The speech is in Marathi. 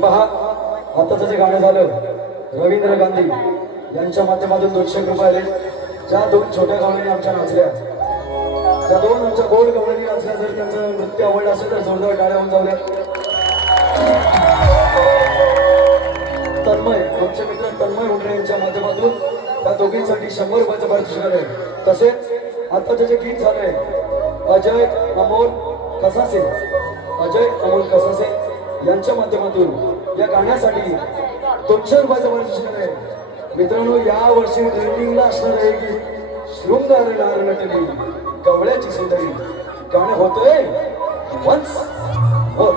हे पहा आताचं जे गाणं झालं रवींद्र गांधी यांच्या माध्यमातून दोनशे रुपये ज्या दोन छोट्या गवळणी आमच्या नाचल्या त्या दोन आमच्या गोड गवळणी नाचल्या जर त्यांचं नृत्य आवडलं असेल तर जोरदार टाळ्या होऊन जाऊया. तन्मय आमचे मित्र तन्मय हुंडरे यांच्या माध्यमातून त्या दोघींसाठी शंभर रुपयाचं पारितोषिक आहे. तसेच आताचं जे गीत झालंय अजय अमोल कसासे अजय अमोल कसासे यांच्या माध्यमातून या गाण्यासाठी दोनशे रुपयाचं पारितोषिक आहे. मित्रांनो या वर्षी ट्रेंडिंगला असणार आहे की शृंगार लाल नटली कवळ्याची सुंदरी गाणं होतंय. वन्स हो